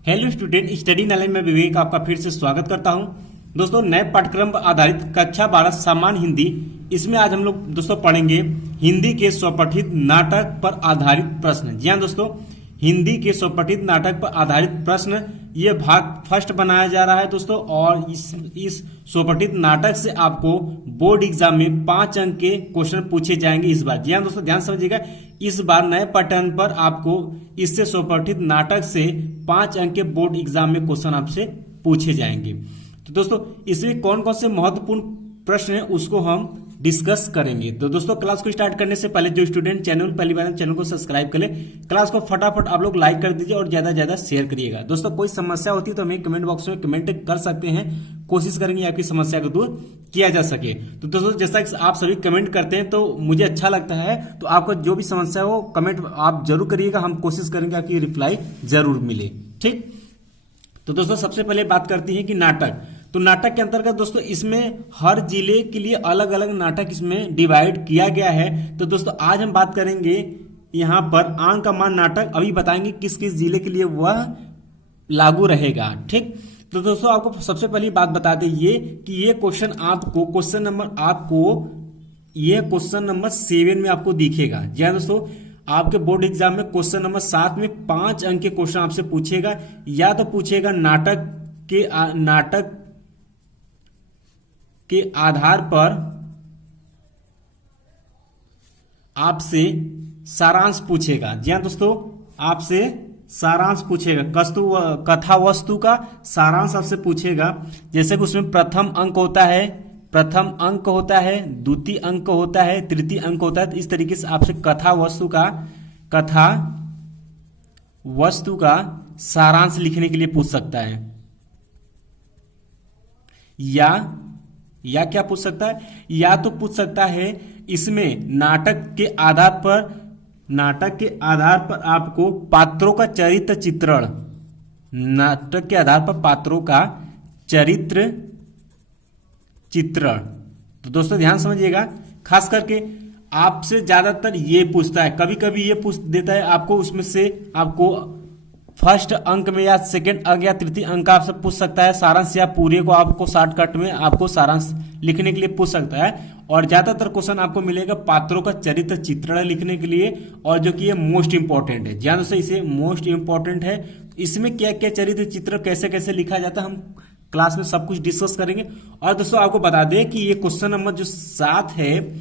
Hello student, study knowledge में विवेक आपका फिर से स्वागत करता हूं। दोस्तों, नए पाठ्यक्रम पर आधारित कक्षा 12 सामान्य हिंदी, इसमें आज हम लोग दोस्तों पढ़ेंगे हिंदी के स्वपठित नाटक पर आधारित प्रश्न। जी हाँ दोस्तों, हिंदी के स्वपठित नाटक पर आधारित प्रश्न ये भाग फर्स्ट बनाया जा रहा है दोस्तों। और इस स्वपठित नाटक से आपको बोर्ड एग्जाम में 5 अंक के क्वेश्चन पूछे जाएंगे इस बार। जी हाँ दोस्तों, ध्यान समझिएगा, इस बार नए पैटर्न पर आपको इससे स्वपठित नाटक से 5 अंक के बोर्ड एग्जाम में क्वेश्चन आपसे पूछे जाएंगे। तो दोस्तों, इसमें कौन कौन से महत्वपूर्ण प्रश्न है उसको हम डिस्कस करेंगे। तो दोस्तों, क्लास को स्टार्ट करने से पहले जो स्टूडेंट चैनल पहली बार चैनल को सब्सक्राइब कर ले, क्लास को फटाफट आप लोग लाइक कर दीजिए और ज्यादा ज्यादा शेयर करिएगा। दोस्तों, कोई समस्या होती है तो हमें कमेंट बॉक्स में कमेंट कर सकते हैं, कोशिश करेंगे आपकी समस्या को दूर किया जा सके। तो दोस्तों, जैसा कि आप सभी कमेंट करते हैं तो मुझे अच्छा लगता है, तो आपको जो भी समस्या हो कमेंट आप जरूर करिएगा, हम कोशिश करेंगे आपकी रिप्लाई जरूर मिले। ठीक, तो दोस्तों सबसे पहले बात करती है कि नाटक। तो नाटक के अंतर्गत दोस्तों इसमें हर जिले के लिए अलग अलग नाटक इसमें डिवाइड किया गया है। तो दोस्तों आज हम बात करेंगे यहाँ पर आंक का मान नाटक, अभी बताएंगे किस किस जिले के लिए वह लागू रहेगा। ठीक, तो दोस्तों आपको सबसे पहली बात बता दें ये कि ये क्वेश्चन आपको क्वेश्चन नंबर 7 में आपको दिखेगा। जी हाँ दोस्तों, आपके बोर्ड एग्जाम में क्वेश्चन नंबर 7 में 5 अंक के क्वेश्चन आपसे पूछेगा। या तो पूछेगा नाटक के आधार पर आपसे सारांश पूछेगा। जी हाँ दोस्तों, आपसे सारांश पूछेगा, कथा वस्तु का सारांश आपसे पूछेगा। जैसे कि उसमें प्रथम अंक होता है, द्वितीय अंक होता है, तृतीय अंक होता है। तो इस तरीके से आपसे कथा वस्तु का सारांश लिखने के लिए पूछ सकता है। या क्या पूछ सकता है, या तो पूछ सकता है इसमें नाटक के आधार पर आपको पात्रों का चरित्र चित्रण, नाटक के आधार पर पात्रों का चरित्र चित्रण। तो दोस्तों ध्यान समझिएगा, खास करके आपसे ज्यादातर ये पूछता है, कभी कभी ये पूछ देता है आपको, उसमें से आपको फर्स्ट अंक में या सेकंड अंक या तृतीय अंक आपसे पूछ सकता है सारांश, या पूरे को आपको शॉर्टकट में आपको सारांश लिखने के लिए पूछ सकता है। और ज्यादातर क्वेश्चन आपको मिलेगा पात्रों का चरित्र चित्रण लिखने के लिए, और जो कि ये मोस्ट इंपॉर्टेंट है। ध्यान दोस्तों, इसे मोस्ट इंपॉर्टेंट है। इसमें क्या क्या चरित्र चित्र कैसे कैसे लिखा जाता है हम क्लास में सब कुछ डिस्कस करेंगे। और दोस्तों आपको बता दें कि ये क्वेश्चन नंबर जो 7 है,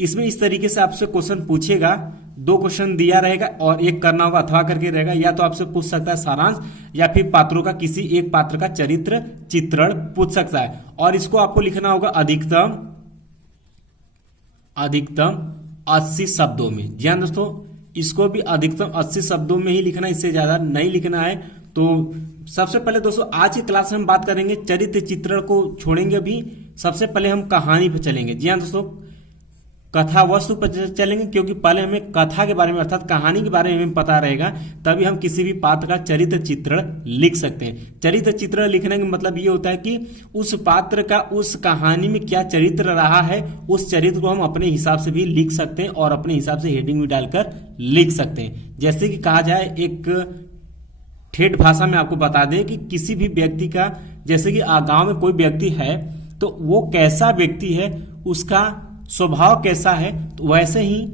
इसमें इस तरीके से आपसे क्वेश्चन पूछेगा, 2 क्वेश्चन दिया रहेगा और एक करना होगा अथवा करके रहेगा। या तो आपसे पूछ सकता है सारांश, या फिर पात्रों का किसी एक पात्र का चरित्र चित्रण पूछ सकता है। और इसको आपको लिखना होगा अधिकतम 80 शब्दों में। जी हाँ दोस्तों, इसको भी अधिकतम 80 शब्दों में ही लिखना, इससे ज्यादा नहीं लिखना है। तो सबसे पहले दोस्तों आज की क्लास में हम बात करेंगे चरित्र चित्रण को छोड़ेंगे। अभी सबसे पहले हम कहानी पर चलेंगे। जी हाँ दोस्तों, कथा वस्तु पर चलेंगे, क्योंकि पहले हमें कथा के बारे में अर्थात कहानी के बारे में पता रहेगा, तभी हम किसी भी पात्र का चरित्र चित्रण लिख सकते हैं। चरित्र चित्रण लिखने का मतलब ये होता है कि उस पात्र का उस कहानी में क्या चरित्र रहा है, उस चरित्र को हम अपने हिसाब से भी लिख सकते हैं और अपने हिसाब से हेडिंग भी डालकर लिख सकते हैं। जैसे कि कहा जाए, एक ठेठ भाषा में आपको बता दें कि किसी भी व्यक्ति का, जैसे कि गांव में कोई व्यक्ति है तो वो कैसा व्यक्ति है, उसका स्वभाव कैसा है, तो वैसे ही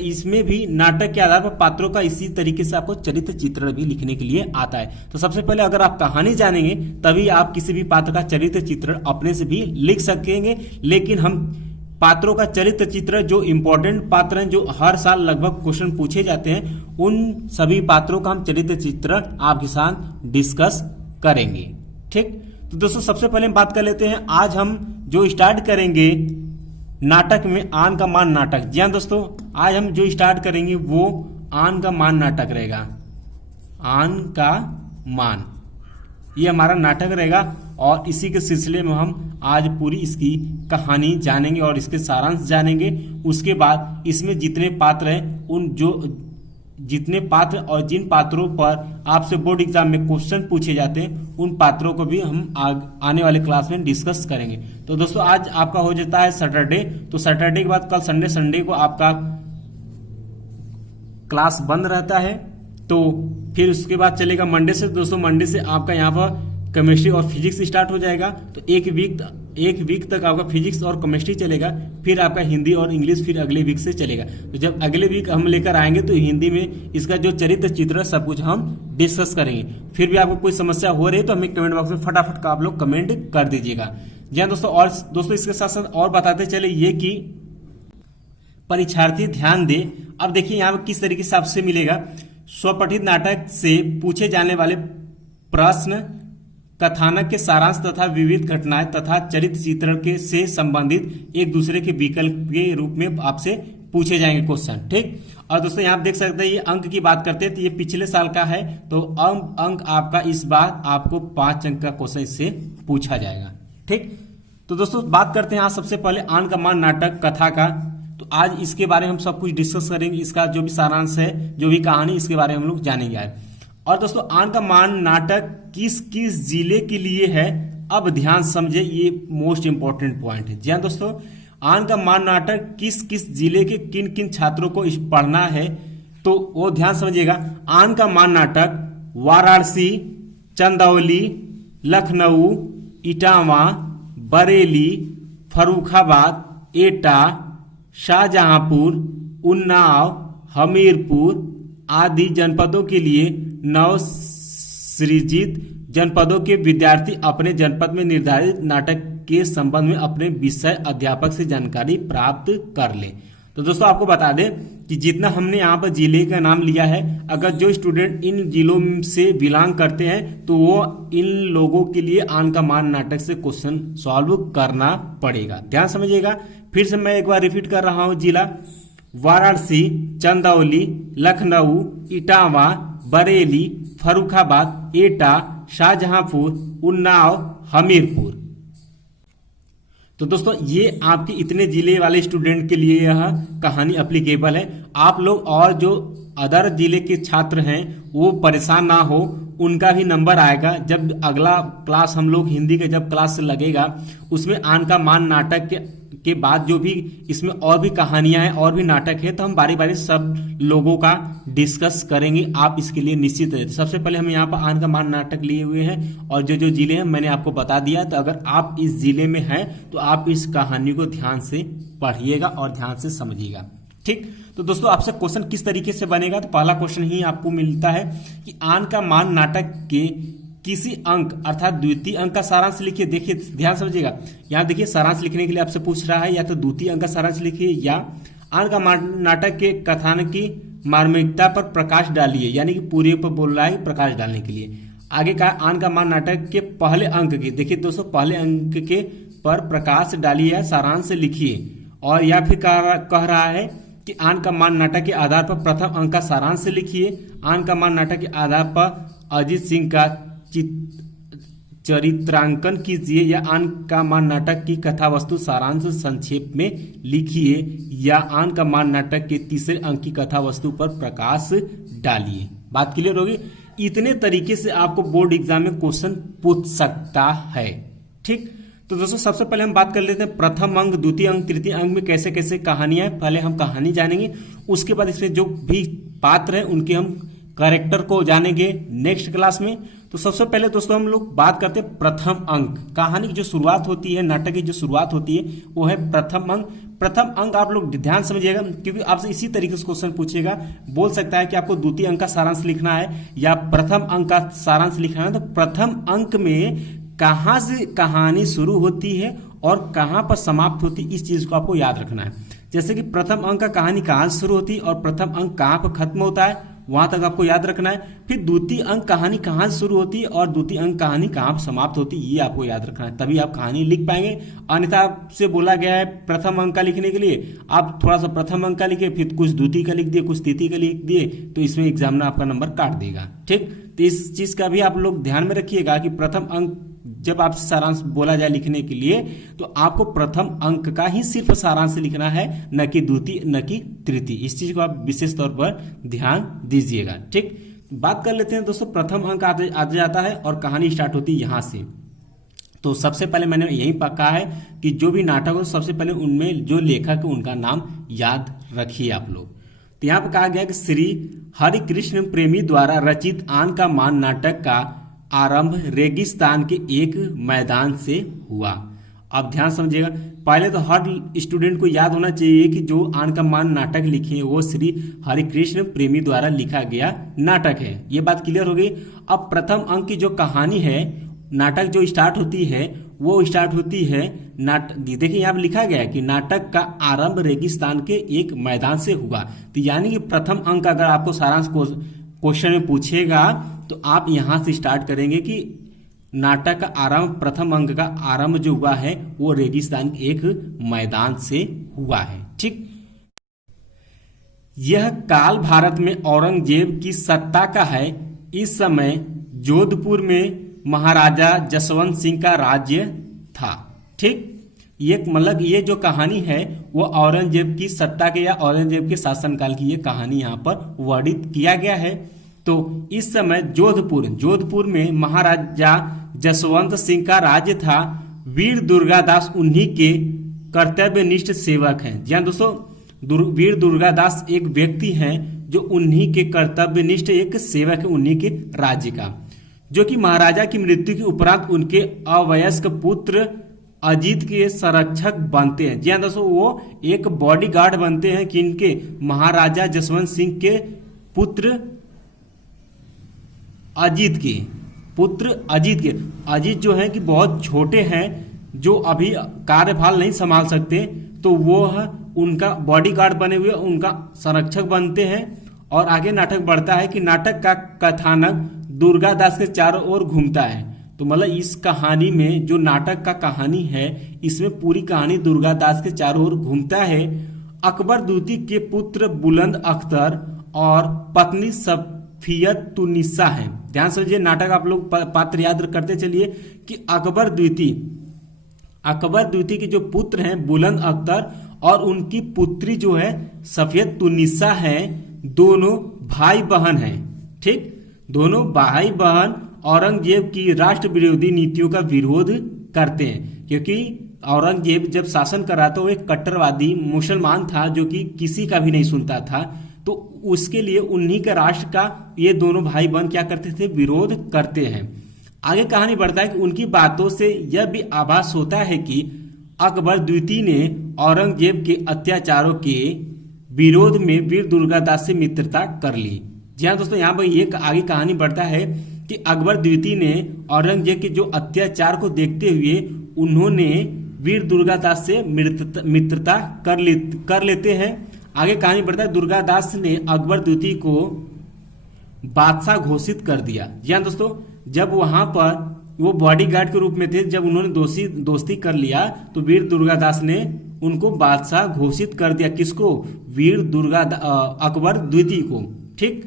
इसमें भी नाटक के आधार पर पात्रों का इसी तरीके से आपको चरित्र चित्रण भी लिखने के लिए आता है। तो सबसे पहले अगर आप कहानी जानेंगे तभी आप किसी भी पात्र का चरित्र चित्रण अपने से भी लिख सकेंगे। लेकिन हम पात्रों का चरित्र चित्र, जो इंपॉर्टेंट पात्र हैं, जो हर साल लगभग क्वेश्चन पूछे जाते हैं, उन सभी पात्रों का हम चरित्र चित्रण आपके साथ डिस्कस करेंगे। ठीक, तो दोस्तों सबसे पहले हम बात कर लेते हैं, आज हम जो स्टार्ट करेंगे नाटक में आन का मान नाटक। जी हाँ दोस्तों, आज हम जो स्टार्ट करेंगे वो आन का मान नाटक रहेगा। आन का मान ये हमारा नाटक रहेगा, और इसी के सिलसिले में हम आज पूरी इसकी कहानी जानेंगे और इसके सारांश जानेंगे। उसके बाद इसमें जितने पात्र हैं, जितने पात्र और जिन पात्रों पर आपसे बोर्ड एग्जाम में क्वेश्चन पूछे जाते हैं, उन पात्रों को भी हम आने वाले क्लास में डिस्कस करेंगे। तो दोस्तों आज आपका हो जाता है सैटरडे, तो सैटरडे के बाद कल संडे को आपका क्लास बंद रहता है। तो फिर उसके बाद चलेगा मंडे से। दोस्तों मंडे से आपका यहाँ पर केमिस्ट्री और फिजिक्स स्टार्ट हो जाएगा। तो एक वीक तक आपका फिजिक्स और केमिस्ट्री चलेगा। फिर आपका हिंदी और इंग्लिश फिर अगले वीक से चलेगा। तो जब अगले वीक हम लेकर आएंगे तो हिंदी में इसका जो चरित्र चित्र सब कुछ हम डिस्कस करेंगे। फिर भी आपको कोई समस्या हो रही है तो हमें कमेंट बॉक्स में फटाफट का आप लोग कमेंट कर दीजिएगा। जी हाँ दोस्तों, और दोस्तों इसके साथ साथ और बताते चले ये कि परीक्षार्थी ध्यान दे। अब देखिए यहाँ पर किस तरीके से आपसे मिलेगा। स्वपठित नाटक से पूछे जाने वाले प्रश्न कथानक के सारांश तथा विविध घटनाएं तथा चरित्र चित्रण के से संबंधित एक दूसरे के विकल्प के रूप में आपसे पूछे जाएंगे क्वेश्चन, ठीक। और दोस्तों यहाँ आप देख सकते हैं ये अंक की बात करते हैं तो ये पिछले साल का है। तो अंक आपका इस बार आपको 5 अंक का क्वेश्चन इससे पूछा जाएगा, ठीक। तो दोस्तों बात करते हैं आज सबसे पहले आन का मान नाटक कथा का। तो आज इसके बारे में हम सब कुछ डिस्कस करेंगे। इसका जो भी सारांश है, जो भी कहानी, इसके बारे में हम लोग जानेंगे आज। और दोस्तों आन का मान नाटक किस किस जिले के लिए है, अब ध्यान समझे, ये मोस्ट इंपॉर्टेंट पॉइंट है। जी हाँ दोस्तों, आन का मान नाटक किस किस जिले के किन किन छात्रों को पढ़ना है, तो वो ध्यान समझिएगा। आन का मान नाटक वाराणसी, चंदौली, लखनऊ, इटावा, बरेली, फर्रुखाबाद, एटा, शाहजहांपुर, उन्नाव, हमीरपुर आदि जनपदों के लिए नवसृजित जनपदों के विद्यार्थी अपने जनपद में निर्धारित नाटक के संबंध में अपने विषय अध्यापक से जानकारी प्राप्त कर ले। तो दोस्तों आपको बता दें कि जितना हमने यहाँ पर जिले का नाम लिया है, अगर जो स्टूडेंट इन जिलों से बिलोंग करते हैं तो वो इन लोगों के लिए आन का मान नाटक से क्वेश्चन सॉल्व करना पड़ेगा। ध्यान समझिएगा। फिर से मैं एक बार रिपीट कर रहा हूँ। जिला वाराणसी, चंदौली, लखनऊ, इटावा, बरेली, फर्रुखाबाद, एटा, शाहजहांपुर, उन्नाव, हमीरपुर। तो दोस्तों ये आपके इतने जिले वाले स्टूडेंट के लिए यह कहानी एप्लीकेबल है। आप लोग और जो अदर जिले के छात्र हैं वो परेशान ना हो, उनका भी नंबर आएगा जब अगला क्लास हम लोग हिंदी का जब क्लास लगेगा, उसमें आन का मान नाटक के बाद जो भी इसमें और भी कहानियां हैं और भी नाटक है, तो हम बारी बारी सब लोगों का डिस्कस करेंगे। आप इसके लिए निश्चित रहे। सबसे पहले हम यहाँ पर आन का मान नाटक लिए हुए हैं और जो जो जिले हैं मैंने आपको बता दिया। तो अगर आप इस जिले में हैं तो आप इस कहानी को ध्यान से पढ़िएगा और ध्यान से समझिएगा, ठीक। तो दोस्तों आपसे क्वेश्चन किस तरीके से बनेगा, तो पहला क्वेश्चन ही आपको मिलता है कि आन का मान नाटक के किसी अंक अर्थात द्वितीय अंक का सारांश लिखिए। देखिए ध्यान समझिएगा, यहाँ देखिए सारांश लिखने के लिए आपसे पूछ रहा है या तो द्वितीय अंक का सारांश लिखिए या आन का मान नाटक के कथानक की मार्मिकता पर प्रकाश डालिए, यानी कि पूरे पर बोल रहा है प्रकाश डालने के लिए। आगे का आन का मान नाटक के पहले अंक के, देखिए दोस्तों पहले अंक के पर प्रकाश डालिए, सारांश लिखिए। और या फिर कह रहा है कि आन का मान नाटक के आधार पर प्रथम अंक का सारांश लिखिए। आन का मान नाटक के आधार पर अजीत सिंह का चरित्रांकन कीजिए या आन का मान नाटक की कथा वस्तु सारांश संक्षेप में लिखिए या आन का मान नाटक के तीसरे अंक की कथा वस्तु पर प्रकाश डालिए। बात क्लियर होगी। इतने तरीके से आपको बोर्ड एग्जाम में क्वेश्चन पूछ सकता है, ठीक। तो दोस्तों सबसे पहले हम बात कर लेते हैं प्रथम अंक, द्वितीय अंक, तृतीय अंक में कैसे कैसे कहानियां हैं। पहले हम कहानी जानेंगे, उसके बाद इसमें जो भी पात्र हैं उनके हम कैरेक्टर को जानेंगे नेक्स्ट क्लास में। तो सबसे पहले दोस्तों हम लोग बात करते हैं प्रथम अंक। कहानी की जो शुरुआत होती है, नाटक की जो शुरुआत होती है वो है प्रथम अंक। प्रथम अंक आप लोग ध्यान समझिएगा क्योंकि आपसे इसी तरीके से क्वेश्चन पूछेगा। बोल सकता है कि आपको द्वितीय अंक का सारांश लिखना है या प्रथम अंक का सारांश लिखना है। तो प्रथम अंक में कहाँ से कहानी शुरू होती है और कहाँ पर समाप्त होती है, इस चीज को आपको याद रखना है। जैसे कि प्रथम अंक का कहानी कहाँ से शुरू होती है और प्रथम अंक कहाँ पर खत्म होता है, वहां तक आपको याद रखना है। फिर द्वितीय अंक कहानी कहाँ से शुरू होती है और द्वितीय अंक कहानी कहाँ समाप्त होती है, ये आपको याद रखना है, तभी आप कहानी लिख पाएंगे। अन्यथा आपसे बोला गया है प्रथम अंक का लिखने के लिए, आप थोड़ा सा प्रथम अंक का लिखे, फिर कुछ द्वितीय का लिख दिए, कुछ तृतीय का लिख दिए, तो इसमें एग्जामिनर आपका नंबर काट देगा, ठीक। तो इस चीज का भी आप लोग ध्यान में रखिएगा कि प्रथम अंक जब आपसे सारांश बोला जाए लिखने के लिए तो आपको प्रथम अंक का ही सिर्फ सारांश लिखना है, न कि द्वितीय न कि तृतीय। इस चीज को आप विशेष तौर पर ध्यान दीजिएगा, ठीक। बात कर लेते हैं दोस्तों, प्रथम अंक आ जाता है और कहानी स्टार्ट होती है यहां से। तो सबसे पहले मैंने यही कहा है कि जो भी नाटक हो सबसे पहले उनमें जो लेखक है उनका नाम याद रखिए आप लोग। तो यहाँ पर कहा गया कि श्री हरिकृष्ण प्रेमी द्वारा रचित आन का मान नाटक का आरंभ रेगिस्तान के एक मैदान से हुआ। अब ध्यान समझिएगा, पहले तो हर स्टूडेंट को याद होना चाहिए कि जो आन का मान नाटक लिखे हैं वो श्री हरिकृष्ण प्रेमी द्वारा लिखा गया नाटक है। ये बात क्लियर हो गई। अब प्रथम अंक की जो कहानी है, नाटक जो स्टार्ट होती है वो स्टार्ट होती है देखिए यहाँ पर लिखा गया है कि नाटक का आरंभ रेगिस्तान के एक मैदान से हुआ। तो यानी कि प्रथम अंक अगर आपको सारांश क्वेश्चन में पूछेगा तो आप यहां से स्टार्ट करेंगे कि नाटक का आरंभ, प्रथम अंक का आरंभ जो हुआ है वो रेगिस्तान के एक मैदान से हुआ है। ठीक, यह काल भारत में औरंगजेब की सत्ता का है। इस समय जोधपुर में महाराजा जसवंत सिंह का राज्य था। ठीक, ये मतलब ये जो कहानी है वो औरंगजेब की सत्ता के या औरंगजेब के शासनकाल की ये कहानी यहाँ पर वर्णित किया गया है। तो इस समय जोधपुर में महाराजा जसवंत सिंह का राज्य था। वीर दुर्गादास उन्हीं के कर्तव्यनिष्ठ सेवक हैं। जी हाँ दोस्तों, वीर दुर्गादास एक व्यक्ति हैं जो उन्हीं के कर्तव्यनिष्ठ एक सेवक है उन्हीं के राज्य का, जो कि महाराजा की मृत्यु के उपरांत उनके अवयस्क पुत्र अजीत के संरक्षक बनते हैं। जी हाँ दोस्तों, वो एक बॉडीगार्ड बनते हैं किनके, महाराजा जसवंत सिंह के पुत्र अजीत के। अजीत जो है कि बहुत छोटे हैं, जो अभी कार्यभार नहीं संभाल सकते, तो वो उनका बॉडीगार्ड बने हुए उनका संरक्षक बनते हैं। और आगे नाटक बढ़ता है कि नाटक का कथानक दुर्गादास के चारों ओर घूमता है। तो मतलब इस कहानी में जो नाटक का कहानी है इसमें पूरी कहानी दुर्गादास के चारों ओर घूमता है। अकबर द्वितीय के पुत्र बुलंद अख्तर और पत्नी सफियतुन्निसा हैं। ध्यान से समझिए, नाटक आप लोग पात्र याद करते चलिए कि अकबर द्वितीय के जो पुत्र हैं बुलंद अख्तर और उनकी पुत्री जो है सफियतुन्निसा है, दोनों भाई बहन हैं। ठीक, दोनों भाई बहन औरंगजेब की राष्ट्र विरोधी नीतियों का विरोध करते हैं, क्योंकि औरंगजेब जब शासन कर रहा था वो एक कट्टरवादी मुसलमान था जो कि किसी का भी नहीं सुनता था। तो उसके लिए उन्हीं के राष्ट्र का ये दोनों भाई बहन क्या करते थे, विरोध करते हैं। आगे कहानी बढ़ता है कि उनकी बातों से यह भी आभास होता है कि अकबर द्वितीय ने औरंगजेब के अत्याचारों के विरोध में वीर दुर्गादास से मित्रता कर ली। जी हाँ दोस्तों, यहाँ पर ये आगे कहानी बढ़ता है कि अकबर द्वितीय ने औरंगजेब के जो अत्याचार को देखते हुए उन्होंने वीर दुर्गादास से मित्रता कर लेते हैं। आगे कहानी बढ़ता है, दुर्गादास ने अकबर द्वितीय को बादशाह घोषित कर दिया। जी हाँ दोस्तों, जब वहां पर वो बॉडीगार्ड के रूप में थे, जब उन्होंने दोस्ती कर लिया तो वीर दुर्गादास ने उनको बादशाह घोषित कर दिया। किसको, अकबर द्वितीय को। ठीक,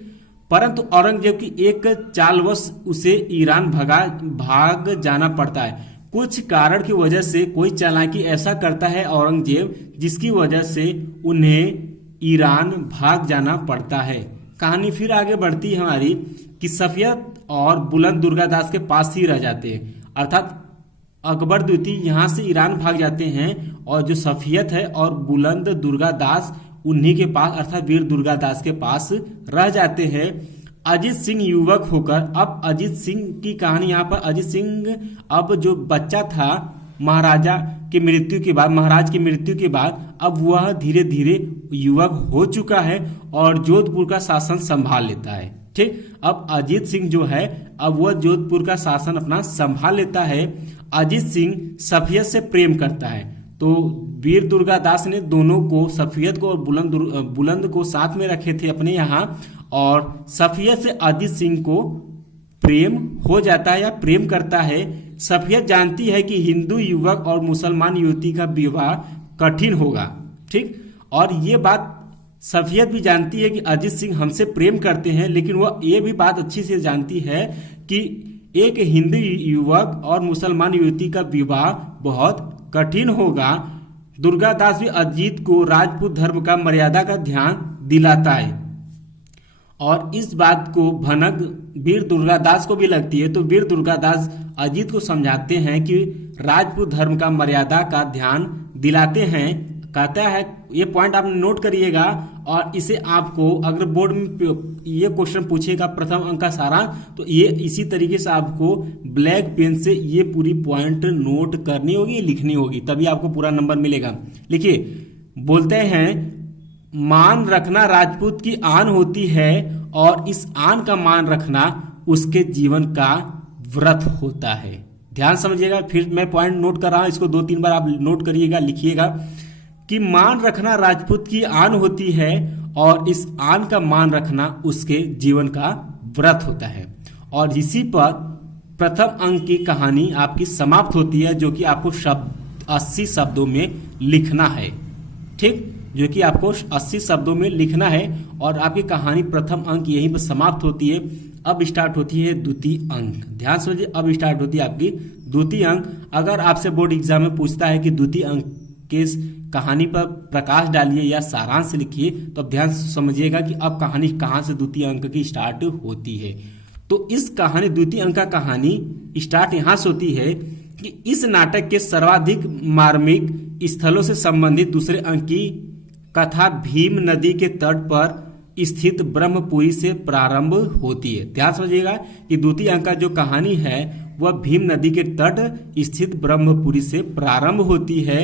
परंतु औरंगजेब की एक चालवश उसे ईरान भाग जाना पड़ता है। कुछ कारण की वजह से कोई चालाकी ऐसा करता है औरंगजेब जिसकी वजह से उन्हें ईरान भाग जाना पड़ता है। कहानी फिर आगे बढ़ती है हमारी कि सफियत और बुलंद दुर्गादास के पास ही रह जाते हैं, अर्थात अकबर द्वितीय यहाँ से ईरान भाग जाते हैं और जो सफियत है और बुलंद दुर्गादास उन्हीं के पास अर्थात वीर दुर्गादास के पास रह जाते हैं। अजीत सिंह युवक होकर, अब अजीत सिंह की कहानी यहाँ पर, अजीत सिंह अब जो बच्चा था महाराज की मृत्यु के बाद अब वह धीरे धीरे युवक हो चुका है और जोधपुर का शासन संभाल लेता है। ठीक, अब अजीत सिंह जो है अब वह जोधपुर का शासन अपना संभाल लेता है। अजीत सिंह सफियत से प्रेम करता है, तो वीर दुर्गादास ने दोनों को, सफियत को और बुलंद को साथ में रखे थे अपने यहाँ, और सफियत से अजीत सिंह को प्रेम हो जाता है या प्रेम करता है। सफियत जानती है कि हिंदू युवक और मुसलमान युवती का विवाह कठिन होगा। ठीक, और ये बात सफियत भी जानती है कि अजीत सिंह हमसे प्रेम करते हैं, लेकिन वह ये भी बात अच्छी से जानती है कि एक हिंदू युवक और मुसलमान युवती का विवाह बहुत कठिन होगा। दुर्गादास भी अजीत को राजपूत धर्म का मर्यादा का ध्यान दिलाता है और इस बात को भनक वीर दुर्गादास को भी लगती है। तो वीर दुर्गादास अजीत को समझाते हैं कि राजपूत धर्म का मर्यादा का ध्यान दिलाते हैं। कहता है, ये पॉइंट आप नोट करिएगा और इसे आपको अगर बोर्ड में ये क्वेश्चन पूछेगा प्रथम अंक का सारांश, तो ये इसी तरीके से आपको ब्लैक पेन से ये पूरी पॉइंट नोट करनी होगी, लिखनी होगी, तभी आपको पूरा नंबर मिलेगा। लिखिए, बोलते हैं मान रखना राजपूत की आन होती है और इस आन का मान रखना उसके जीवन का व्रत होता है। ध्यान समझिएगा, फिर मैं पॉइंट नोट कर रहा हूं, इसको 2-3 बार आप नोट करिएगा, लिखिएगा कि मान रखना राजपूत की आन होती है और इस आन का मान रखना उसके जीवन का व्रत होता है। और इसी पर प्रथम अंक की कहानी आपकी समाप्त होती है, जो कि आपको 80 शब्दों में लिखना है। ठीक, जो कि आपको 80 शब्दों में लिखना है और आपकी कहानी प्रथम अंक यहीं पर समाप्त होती है। अब स्टार्ट होती है द्वितीय अंक। ध्यान समझिए, अब स्टार्ट होती है आपकी द्वितीय अंक। अगर आपसे बोर्ड एग्जाम में पूछता है कि द्वितीय अंक के कहानी पर प्रकाश डालिए या सारांश लिखिए, तो अब ध्यान समझिएगा कि अब कहानी कहां से द्वितीय अंक की स्टार्ट होती है। तो इस कहानी द्वितीय अंक का कहानी स्टार्ट यहां से होती है कि इस नाटक के सर्वाधिक मार्मिक स्थलों से संबंधित दूसरे अंक की कथा भीम नदी के तट पर स्थित ब्रह्मपुरी से प्रारंभ होती है। ध्यान समझिएगा कि द्वितीय अंक का जो कहानी है वह भीम नदी के तट स्थित ब्रह्मपुरी से प्रारंभ होती है।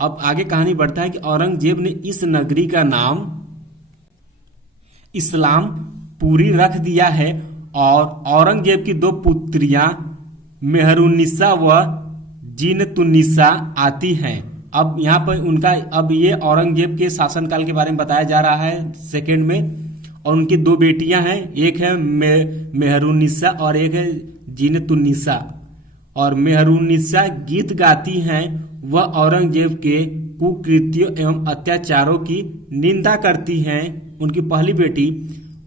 अब आगे कहानी बढ़ता है कि औरंगजेब ने इस नगरी का नाम इस्लामपुरी रख दिया है और औरंगजेब की 2 पुत्रियां मेहरुन्निसा व जीनतुन्निसा आती हैं। अब यहाँ पर उनका, अब ये औरंगजेब के शासनकाल के बारे में बताया जा रहा है सेकंड में, और उनकी 2 बेटियां हैं, एक है मेहरुन्निसा और एक है जीनतुन्निसा। और मेहरुन्निसा गीत गाती हैं, वह औरंगजेब के कुकृत्यों एवं अत्याचारों की निंदा करती हैं। उनकी पहली बेटी,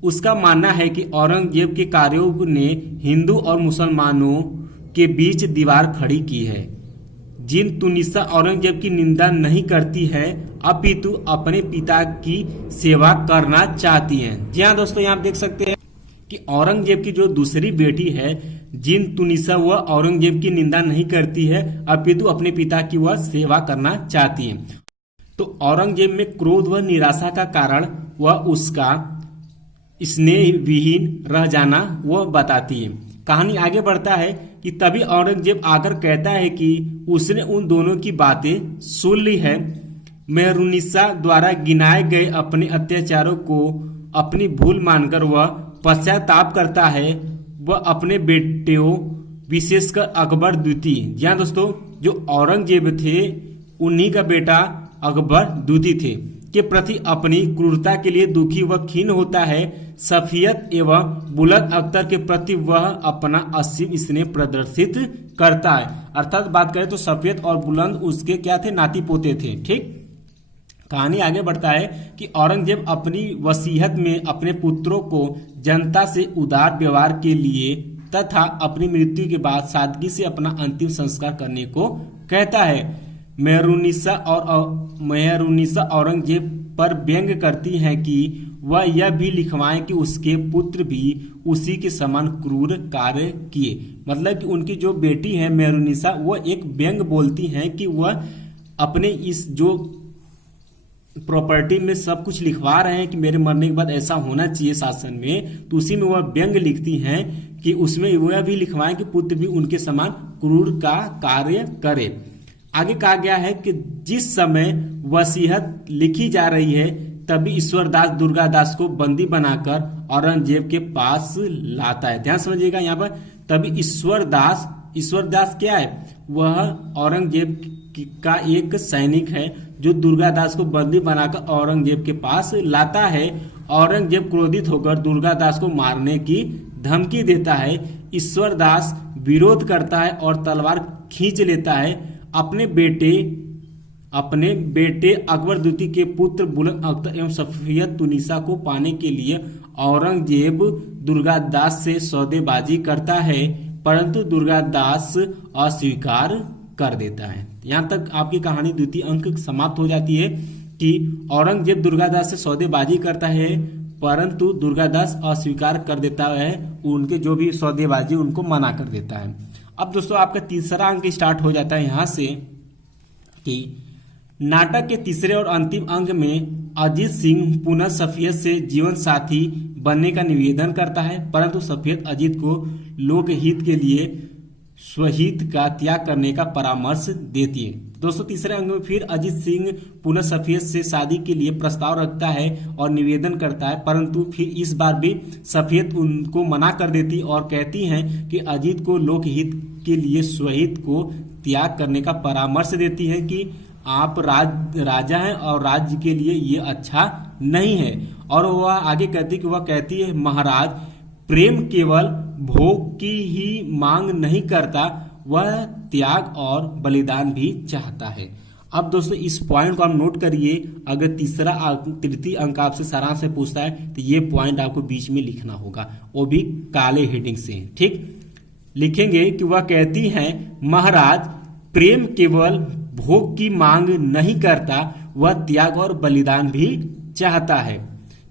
उसका मानना है कि औरंगजेब के कार्यों ने हिंदू और मुसलमानों के बीच दीवार खड़ी की है। जीनतुन्निसा औरंगजेब की निंदा नहीं करती है, अपितु अपने पिता की सेवा करना चाहती हैं। जी हाँ दोस्तों, यहाँ आप देख सकते हैं कि औरंगजेब की जो दूसरी बेटी है जीनतुन्निसा, वह औरंगजेब की निंदा नहीं करती है, अपितु अपने पिता की वह सेवा करना चाहती है। तो औरंगजेब में क्रोध व निराशा का कारण वह उसका स्नेह विहीन रह जाना वह बताती है। कहानी आगे बढ़ता है कि तभी औरंगजेब आकर कहता है कि उसने उन दोनों की बातें सुन ली है। मेहरुन्निसा द्वारा गिनाए गए अपने अत्याचारों को अपनी भूल मानकर वह पश्चाताप करता है। वह अपने बेटियों, विशेषकर अकबर द्वितीय, जी हाँ दोस्तों, जो औरंगजेब थे उन्हीं का बेटा अकबर द्वितीय थे, के प्रति अपनी क्रूरता के लिए दुखी व खीन होता है। सफियत एवं बुलंद अख्तर के प्रति वह अपना असीम स्नेह प्रदर्शित करता है। अर्थात बात करें तो सफियत और बुलंद उसके क्या थे, नाती पोते थे। ठीक, कहानी आगे बढ़ता है कि औरंगजेब अपनी वसीयत में अपने पुत्रों को जनता से उदार व्यवहार के लिए तथा अपनी मृत्यु के बाद सादगी से अपना अंतिम संस्कार करने को कहता है। मेहरुन्निसा औरंगजेब पर व्यंग करती हैं कि वह यह भी लिखवाएं कि उसके पुत्र भी उसी के समान क्रूर कार्य किए। मतलब कि उनकी जो बेटी है मेहरुन्निसा, वह एक व्यंग बोलती हैं कि वह अपने इस जो प्रॉपर्टी में सब कुछ लिखवा रहे हैं कि मेरे मरने के बाद ऐसा होना चाहिए शासन में, तो उसी में वह व्यंग लिखती हैं कि उसमें वह भी लिखवाएं कि पुत्र भी उनके समान क्रूर का कार्य करे। आगे कहा गया है कि जिस समय वसीयत लिखी जा रही है तभी ईश्वरदास दुर्गादास को बंदी बनाकर औरंगजेब के पास लाता है। ध्यान समझिएगा यहाँ पर, तभी ईश्वरदास क्या है, वह औरंगजेब का एक सैनिक है जो दुर्गादास को बंदी बनाकर औरंगजेब के पास लाता है। औरंगजेब क्रोधित होकर दुर्गादास को मारने की धमकी देता है। ईश्वरदास विरोध करता है और तलवार खींच लेता है। अपने बेटे अकबर द्वितीय के पुत्र बुलंद अख्तर एवं सफियत तुनिसा को पाने के लिए औरंगजेब दुर्गादास से सौदेबाजी करता है, परंतु दुर्गादास अस्वीकार कर देता है। यहाँ तक आपकी कहानी द्वितीय अंक समाप्त हो जाती है कि औरंगजेब दुर्गादास से सौदेबाजी करता है, परंतु दुर्गादास अस्वीकार कर देता है, उनके जो भी सौदेबाजी उनको मना कर देता है। अब दोस्तों आपका तीसरा अंक स्टार्ट हो जाता है यहाँ से कि नाटक के तीसरे और अंतिम अंक में अजीत सिंह पुनः सफियत से जीवन साथी बनने का निवेदन करता है, परंतु सफियत अजीत को लोकहित के लिए स्वहित का त्याग करने का परामर्श देती है। दोस्तों तीसरे अंक में फिर अजीत सिंह पुनः सफियत से शादी के लिए प्रस्ताव रखता है और निवेदन करता है, परंतु फिर इस बार भी सफियत उनको मना कर देती और कहती हैं कि अजीत को लोकहित के लिए स्वहित को त्याग करने का परामर्श देती है कि आप राजा हैं और राज्य के लिए ये अच्छा नहीं है। और वह आगे कहती है महाराज, प्रेम केवल भोग की ही मांग नहीं करता, वह त्याग और बलिदान भी चाहता है। अब दोस्तों इस पॉइंट को आप नोट करिए, अगर तृतीय अंक आपसे सारांश से पूछता है तो ये पॉइंट आपको बीच में लिखना होगा, वो भी काले हेडिंग से। ठीक, लिखेंगे कि वह कहती हैं महाराज, प्रेम केवल भोग की मांग नहीं करता, वह त्याग और बलिदान भी चाहता है।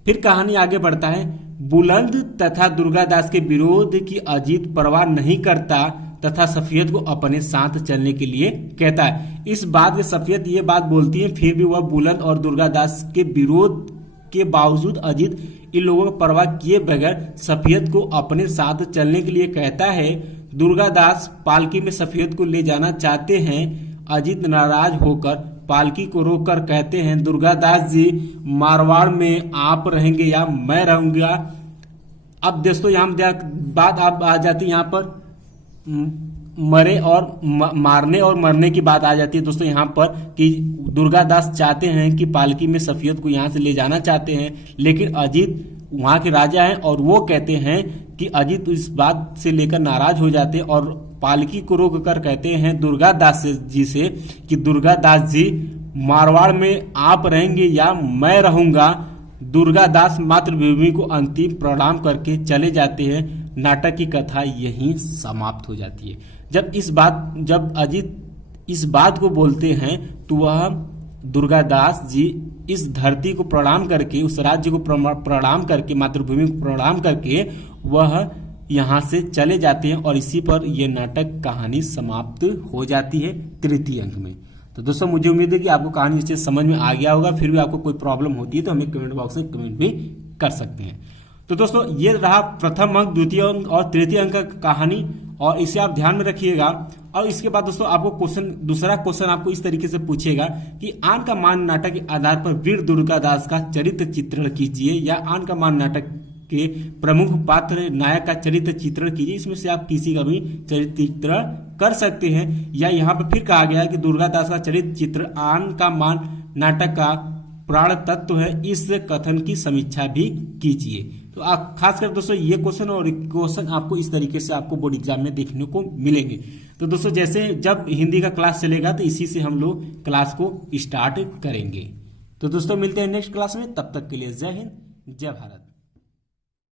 फिर कहानी आगे बढ़ता है। बुलंद तथा दुर्गादास के विरोध की अजीत परवाह नहीं करता तथा सफियत को अपने साथ चलने के लिए कहता है। इस बात में सफियत ये बात बोलती है, फिर भी वह बुलंद और दुर्गादास के विरोध के बावजूद अजीत इन लोगों को परवाह किए बगैर सफियत को अपने साथ चलने के लिए कहता है। दुर्गादास पालकी में सफियत को ले जाना चाहते हैं। अजीत नाराज होकर पालकी को रोककर कहते हैं, दुर्गादास जी, मारवाड़ में आप रहेंगे या मैं रहूंगा। अब दोस्तों यहाँ बात आप आ जाती है, यहाँ पर मरे और मारने और मरने की बात आ जाती है दोस्तों यहाँ पर, कि दुर्गादास चाहते हैं कि पालकी में सफियत को यहाँ से ले जाना चाहते हैं, लेकिन अजीत वहाँ के राजा हैं और वो कहते हैं कि अजीत इस बात से लेकर नाराज हो जाते हैं और पालकी को रोक कर कहते हैं दुर्गादास जी से कि दुर्गादास जी, मारवाड़ में आप रहेंगे या मैं रहूंगा। दुर्गादास मातृभूमि को अंतिम प्रणाम करके चले जाते हैं। नाटक की कथा यहीं समाप्त हो जाती है। जब अजीत इस बात को बोलते हैं तो वह दुर्गादास जी इस धरती को प्रणाम करके, उस राज्य को प्रणाम करके, मातृभूमि को प्रणाम करके वह यहाँ से चले जाते हैं और इसी पर यह नाटक कहानी समाप्त हो जाती है तृतीय अंक में। तो दोस्तों मुझे उम्मीद है कि आपको कहानी अच्छे समझ में आ गया होगा। फिर भी आपको कोई प्रॉब्लम होती है तो हमें कमेंट बॉक्स में कमेंट भी कर सकते हैं। तो दोस्तों ये रहा प्रथम अंक, द्वितीय अंक और तृतीय अंक का कहानी, और इसे आप ध्यान में रखिएगा। और इसके बाद दोस्तों आपको दूसरा क्वेश्चन आपको इस तरीके से पूछेगा कि आन का मान नाटक के आधार पर वीर दुर्गादास का चरित्र चित्रण कीजिए, या आन का मान नाटक के प्रमुख पात्र नायक का चरित्र चित्रण कीजिए। इसमें से आप किसी का भी चरित्र चित्रण कर सकते हैं। या यहाँ पर फिर कहा गया है कि दुर्गादास का चरित्र चित्र आन का मान नाटक का प्राण तत्व है, इस कथन की समीक्षा भी कीजिए। तो आप खासकर दोस्तों ये क्वेश्चन और क्वेश्चन आपको इस तरीके से आपको बोर्ड एग्जाम में देखने को मिलेंगे। तो दोस्तों जैसे जब हिंदी का क्लास चलेगा तो इसी से हम लोग क्लास को स्टार्ट करेंगे। तो दोस्तों मिलते हैं नेक्स्ट क्लास में, तब तक के लिए जय हिंद, जय भारत।